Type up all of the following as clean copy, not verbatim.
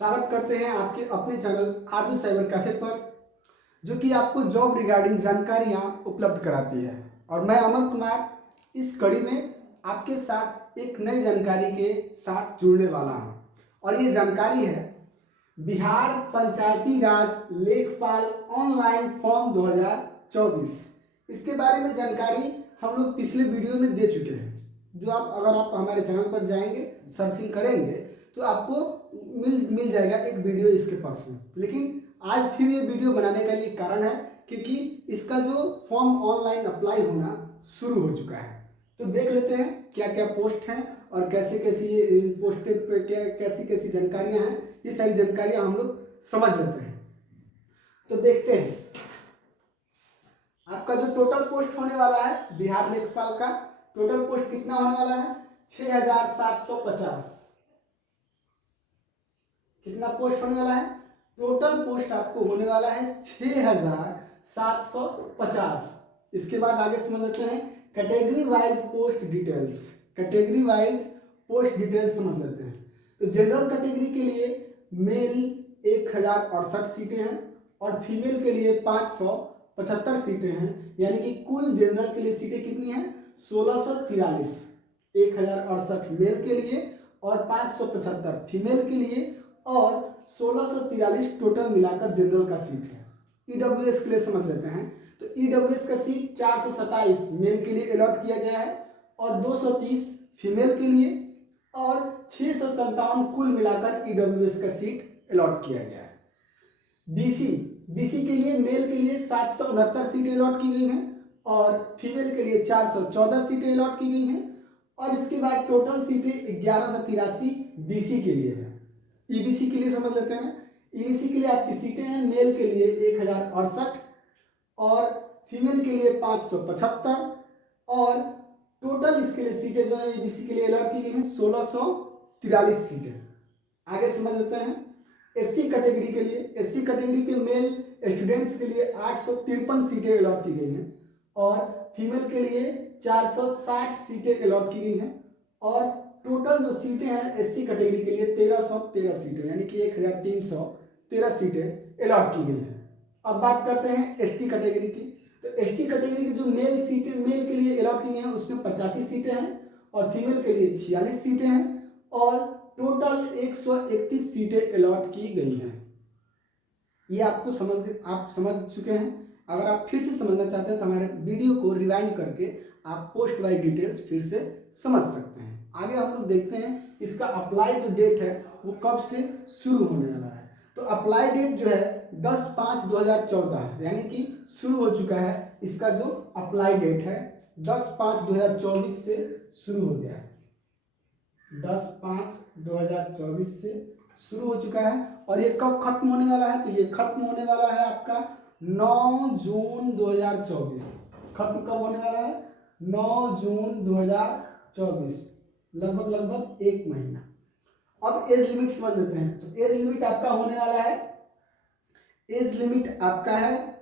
स्वागत करते हैं आपके अपने चैनल आरजू साइबर कैफे पर, जो कि आपको जॉब रिगार्डिंग जानकारियां उपलब्ध कराती है। और मैं अमर कुमार इस कड़ी में आपके साथ एक नई जानकारी के साथ जुड़ने वाला हूं। और ये जानकारी है बिहार पंचायती राज लेखपाल ऑनलाइन फॉर्म 2024। इसके बारे में जानकारी हम लोग पिछले वीडियो में दे चुके हैं, जो अगर आप हमारे चैनल पर जाएंगे, सर्फिंग करेंगे तो आपको मिल जाएगा एक वीडियो इसके पक्ष में। लेकिन आज फिर ये वीडियो बनाने का ये कारण है क्योंकि इसका जो फॉर्म ऑनलाइन अप्लाई होना शुरू हो चुका है। तो देख लेते हैं क्या क्या पोस्ट हैं और कैसे कैसी ये पोस्टेड पे क्या कैसी कैसी जानकारियां हैं। ये सारी जानकारियां हम लोग समझ लेते हैं। तो देखते हैं आपका जो टोटल पोस्ट होने वाला है बिहार लेखपाल का टोटल पोस्ट कितना होने वाला है 6750। कितना पोस्ट होने वाला है? टोटल पोस्ट आपको होने वाला है 6750। इसके बाद आगे समझ लेते हैं category wise post details. Category wise post details समझ लेते हैं। तो जनरल कैटेगरी के लिए मेल 1068 सीटें हैं और फीमेल के लिए 575 सीटें हैं। यानी कि कुल जनरल के लिए सीटें कितनी हैं? 1643। 1068 मेल के लिए और 575 फीमेल के लिए और 1643 टोटल मिलाकर जनरल का सीट है। ईडब्ल्यूएस के लिए समझ लेते हैं। तो ईडब्ल्यूएस का सीट 427 मेल के लिए अलॉट किया गया है और 230 फीमेल के लिए और 657 कुल मिलाकर ईडब्ल्यूएस का सीट अलॉट किया गया है। बीसी के लिए मेल के लिए 769 सीटें अलॉट की गई हैं और फीमेल के लिए 414 सीटें अलॉट की गई हैं। और इसके बाद टोटल सीटें 1183 बीसी के लिए है। ईबीसी के लिए समझ लेते हैं। ईबीसी के लिए आपकी सीटें हैं मेल के लिए 1068 और फीमेल के लिए 575 और टोटल इसके लिए सीटें जो है ईबीसी के लिए अलॉट की गई हैं 1643 सीटें। आगे समझ लेते हैं एससी कैटेगरी के लिए। एससी कैटेगरी के मेल स्टूडेंट्स के लिए 853 सीटें अलॉट की गई हैं और फीमेल के लिए 460 सीटें अलॉट की गई हैं और टोटल जो सीटें हैं एससी कैटेगरी के लिए 1313 सीटें यानी कि 1313 सीटें अलॉट की गई हैं। अब बात करते हैं एसटी कैटेगरी की। तो एसटी कैटेगरी की जो मेल सीटें मेल के लिए अलॉट की गई हैं उसमें 85 सीटें हैं और फीमेल के लिए 46 सीटें हैं और टोटल 131 सीटें अलॉट की गई हैं। ये आपको आप समझ चुके हैं। अगर आप फिर से समझना चाहते हैं तो हमारे वीडियो को रिवाइंड करके आप पोस्ट वाइज डिटेल्स फिर से समझ सकते हैं। आगे हम लोग देखते हैं इसका अप्लाई जो डेट है वो कब से शुरू होने वाला है। तो अप्लाई डेट जो है 10/5/2014 यानी कि शुरू हो चुका है। इसका जो अप्लाई डेट है 10/5/2024 से शुरू हो गया है। 10/5/2024 से शुरू हो चुका है और ये कब खत्म होने वाला है? तो ये खत्म होने वाला है आपका 9 जून 2024। खत्म कब होने वाला है? 9 जून 2024, लगभग 1 महीना। अब एज लिमिट समझ लेते हैं। तो एज लिमिट आपका होने वाला है, एज लिमिट आपका है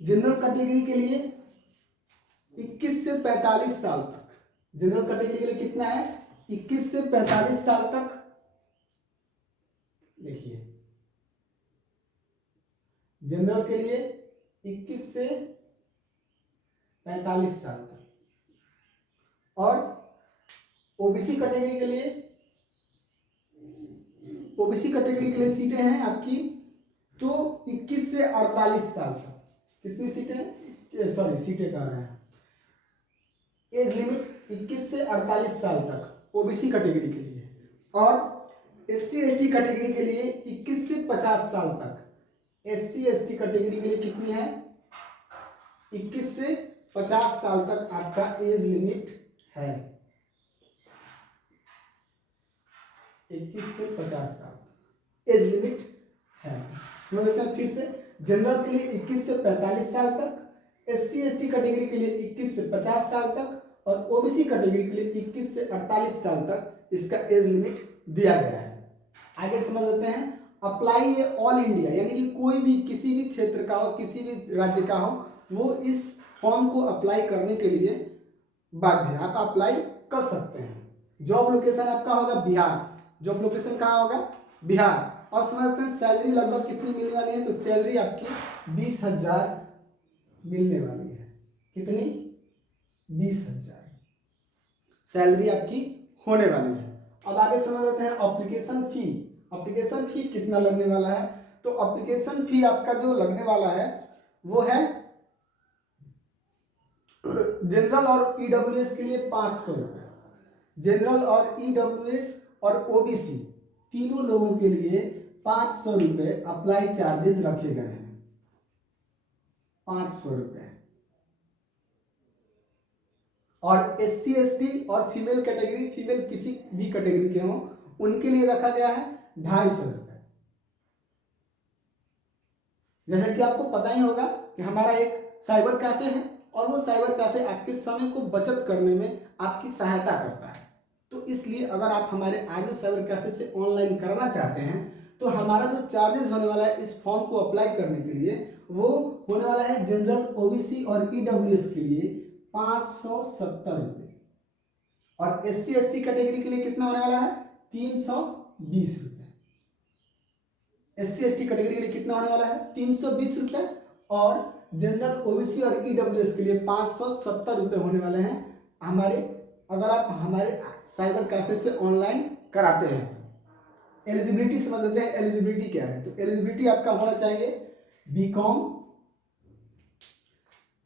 जनरल कैटेगरी के लिए 21 से 45 साल तक। जनरल कैटेगरी के लिए कितना है? 21 से 45 साल तक। देखिए जनरल के लिए 21 से 45 साल तक और ओबीसी कैटेगरी के लिए सीटें हैं आपकी तो 21 से 48 साल तक। कितनी सीटें हैं? सॉरी सीटें कह रहे हैं। एज लिमिट 21 से 48 साल तक ओबीसी कैटेगरी के लिए और एससी एसटी कैटेगरी के लिए 21 से 50 साल तक। एससी एसटी कैटेगरी के लिए कितनी है? 21 से 50 साल तक आपका एज लिमिट है। 21 से 50 साल एज लिमिट है। समझ लेते हैं फिर से। जनरल के लिए 21 से 45 साल तक, एससी एसटी कैटेगरी के लिए 21 से 50 साल तक और ओबीसी कैटेगरी के लिए 21 से 48 साल तक इसका एज लिमिट दिया गया है। आगे समझ लेते हैं अप्लाई ये ऑल इंडिया यानी कि कोई भी किसी भी क्षेत्र का हो, किसी भी राज्य का हो, वो इस फॉर्म को अप्लाई करने के लिए बाध्य है। आप अप्लाई कर सकते हैं। जॉब लोकेशन आपका होगा बिहार। जॉब लोकेशन कहाँ होगा, बिहार। और समझते हैं सैलरी लगभग कितनी मिलने वाली है, तो सैलरी आपकी 20,000 मिलने वाली है। कितनी, 20,000 सैलरी आपकी होने वाली है। अब आगे समझ लेते हैं एप्लीकेशन फी। एप्लीकेशन फी कितना लगने वाला है, तो एप्लीकेशन फी आपका जो लगने वाला है वो है जनरल और ईडब्ल्यूएस के लिए 500 रुपये, जनरल और ईडब्ल्यूएस और ओबीसी तीनों लोगों के लिए 500 रुपये अप्लाई चार्जेस रखे गए हैं, 500 रुपये। और एससी एसटी और फीमेल कैटेगरी, फीमेल किसी भी कैटेगरी के हों उनके लिए रखा गया है 250 रुपये। जैसा कि आपको पता ही होगा कि हमारा एक साइबर कैफे है और वो साइबर कैफे आपके समय को बचत करने में आपकी सहायता करता है। तो इसलिए अगर आप हमारे आर्यन साइबर कैफे से ऑनलाइन करना चाहते हैं तो हमारा जो चार्जेस होने वाला है इस फॉर्म को अप्लाई करने के लिए वो होने वाला है जनरल, ओबीसी और ईडब्ल्यूएस के लिए 570 रुपये, और एससी एसटी कैटेगरी के लिए कितना होने वाला है, 320 रुपये। एससी एसटी कैटेगरी के लिए कितना होने वाला है, 320 रुपये, और जनरल, ओबीसी और ईडब्ल्यूएस के लिए 570 रुपये होने वाले हैं हमारे, अगर आप हमारे साइबर कैफे से ऑनलाइन कराते हैं। एलिजिबिलिटी समझ लेते हैं, एलिजिबिलिटी क्या है। तो एलिजिबिलिटी आपका होना चाहिए बीकॉम,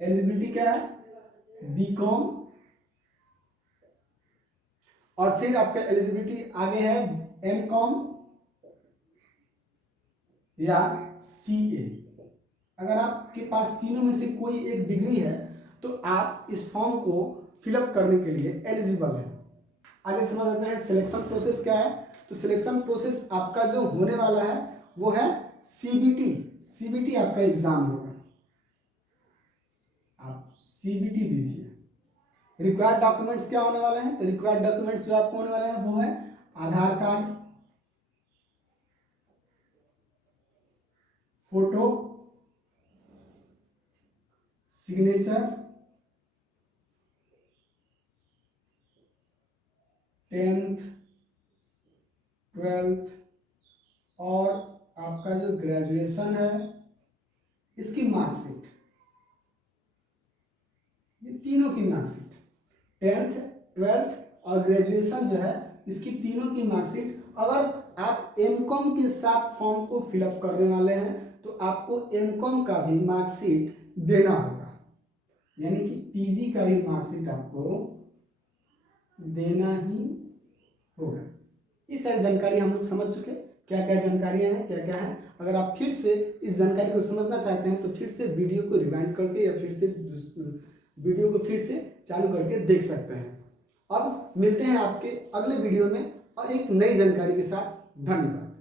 एलिजिबिलिटी क्या है, बीकॉम, और फिर आपका एलिजिबिलिटी आगे है एमकॉम या सीए। अगर आपके पास तीनों में से कोई एक डिग्री है तो आप इस फॉर्म को फिलअप करने के लिए एलिजिबल हैं। आगे समझ लेते हैं सिलेक्शन प्रोसेस क्या है। तो सिलेक्शन प्रोसेस आपका जो होने वाला है वो है सीबीटी। सीबीटी आपका एग्जाम होगा, आप सीबीटी दीजिए। रिक्वायर्ड डॉक्यूमेंट्स क्या होने वाले हैं, तो रिक्वायर्ड डॉक्यूमेंट्स जो आपको होने वाले हैं वो है आधार card, photo, signature, 10th 12th और आपका जो ग्रेजुएशन है इसकी मार्कशीट, ये तीनों की मार्कशीट, 10th 12th और ग्रेजुएशन जो है इसकी तीनों की मार्कशीट। अगर आप एमकॉम के साथ फॉर्म को फिलअप करने वाले हैं तो आपको एमकॉम का भी मार्कशीट देना होगा, यानी कि पीजी का भी मार्कशीट आपको देना ही होगा। ये सारी जानकारी हम लोग समझ चुके, क्या क्या जानकारियां हैं, क्या क्या है। अगर आप फिर से इस जानकारी को समझना चाहते हैं तो फिर से वीडियो को रिवाइंड करके या फिर से वीडियो को फिर से चालू करके देख सकते हैं। अब मिलते हैं आपके अगले वीडियो में और एक नई जानकारी के साथ। धन्यवाद।